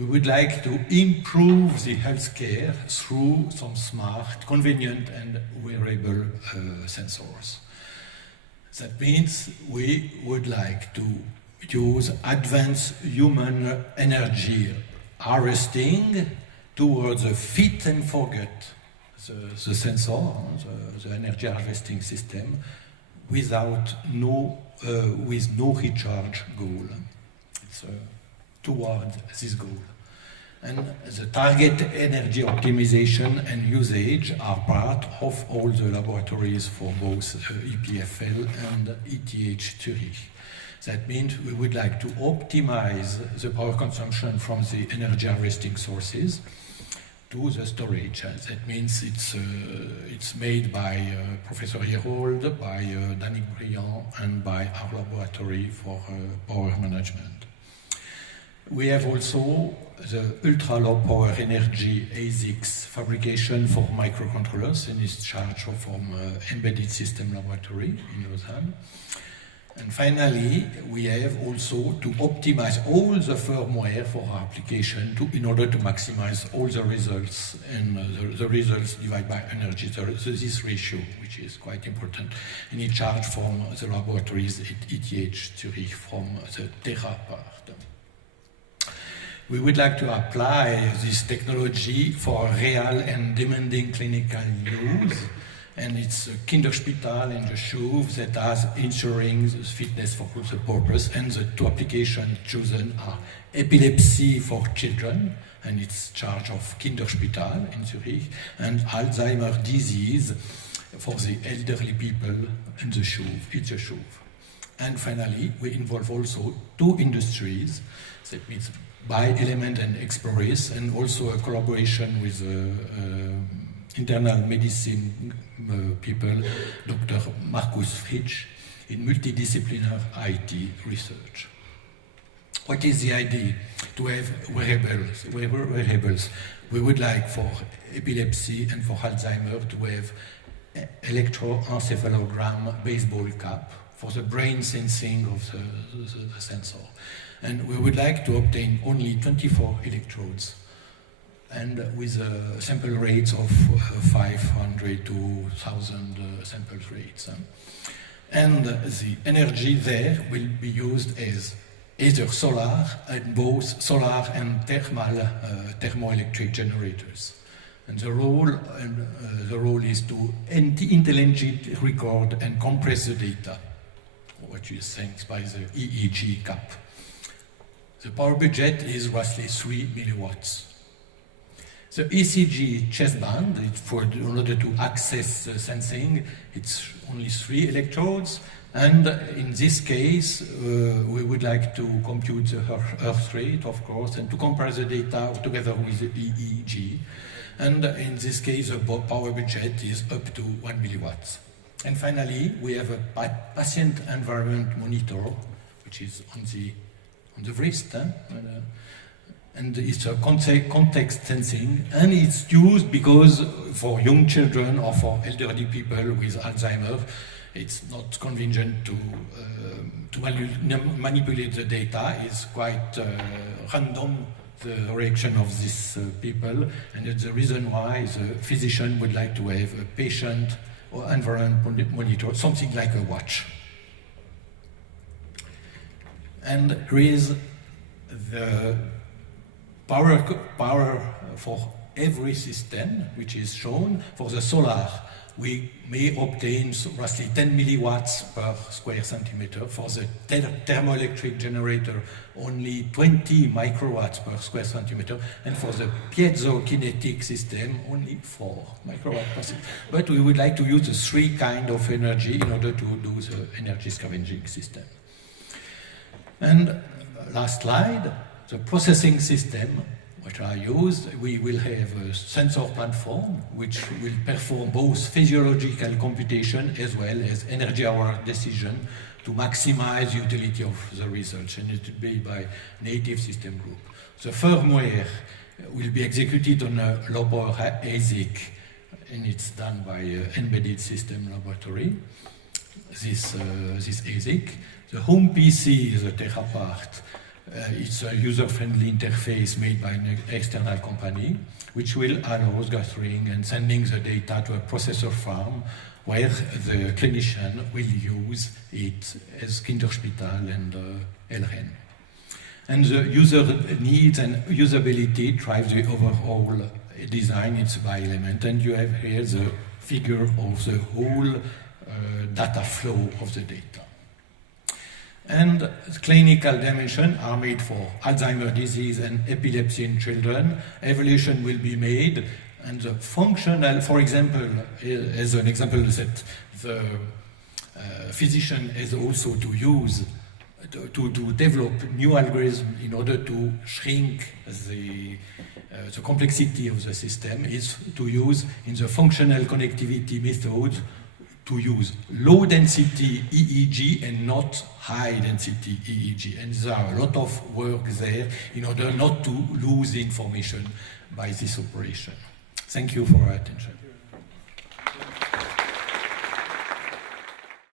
we would like to improve the healthcare through some smart, convenient and wearable sensors. That means we would like to use advanced human energy harvesting towards a fit and forget the sensor, the energy harvesting system, with no recharge goal. It's toward this goal. And the target energy optimization and usage are part of all the laboratories for both EPFL and ETH Zurich. That means we would like to optimize the power consumption from the energy harvesting sources to the storage. That means it's made by Professor Herold, by Danik Briand, and by our laboratory for power management. We have also the ultra-low power energy ASICs fabrication for microcontrollers in its charge from Embedded System Laboratory in Lausanne. And finally, we have also to optimize all the firmware for our application in order to maximize all the results, and the results divided by energy, this ratio, which is quite important, and in charge from the laboratories at ETH Zurich from the Tera part. We would like to apply this technology for real and demanding clinical use, and it's a Kinderspital in the Schuf that has ensuring the fitness for the purpose, and the two applications chosen are epilepsy for children, and it's charge of Kinderspital in Zurich, and Alzheimer's disease for the elderly people in the Schuf, it's a Schuf. And finally, we involve also two industries, that means Bi-Element and Exploris, and also a collaboration with internal medicine people, Dr. Markus Fritsch, in multidisciplinary IT research. What is the idea? To have wearables. We would like for epilepsy and for Alzheimer to have electroencephalogram baseball cap for the brain sensing of the sensor. And we would like to obtain only 24 electrodes, and with sample rates of 500 to 1,000 sample rates. And the energy there will be used as either solar, and both solar and thermoelectric generators. And the role is to intelligently record and compress the data, which is thanks by the EEG cap. The power budget is roughly 3 milliwatts. The ECG chest band, in order to access the sensing, it's only 3 electrodes, and in this case, we would like to compute the heart rate, of course, and to compare the data together with the EEG. And in this case, the power budget is up to 1 milliwatts. And finally, we have a patient environment monitor, which is on the wrist, and it's a context sensing, and it's used because for young children or for elderly people with Alzheimer, it's not convenient to manipulate the data. It's quite random, the reaction of these people, and it's the reason why the physician would like to have a patient or environment monitor, something like a watch. And here is the power for every system, which is shown. For the solar, we may obtain roughly 10 milliwatts per square centimeter. For the thermoelectric generator, only 20 microwatts per square centimeter. And for the piezokinetic system, only 4 microwatts per second. But we would like to use the 3 kinds of energy in order to do the energy scavenging system. And last slide, the processing system which are used, we will have a sensor platform which will perform both physiological computation as well as energy-hour decision to maximize utility of the results, and it will be by native system group. The firmware will be executed on a low-power ASIC, and it's done by Embedded System Laboratory, this ASIC. The home PC, the Tera part, It's a user-friendly interface made by an external company, which will allow gathering and sending the data to a processor farm where the clinician will use it as Kinderspital and LRN. And the user needs and usability drive the overall design, it's by element. And you have here the figure of the whole data flow of the data. And clinical dimensions are made for Alzheimer's disease and epilepsy in children. Evaluation will be made, and the functional, for example, as an example that the physician has also to use to develop new algorithms in order to shrink the complexity of the system, is to use in the functional connectivity method to use low density EEG and not high density EEG. And there are a lot of work there in order not to lose information by this operation. Thank you for your attention.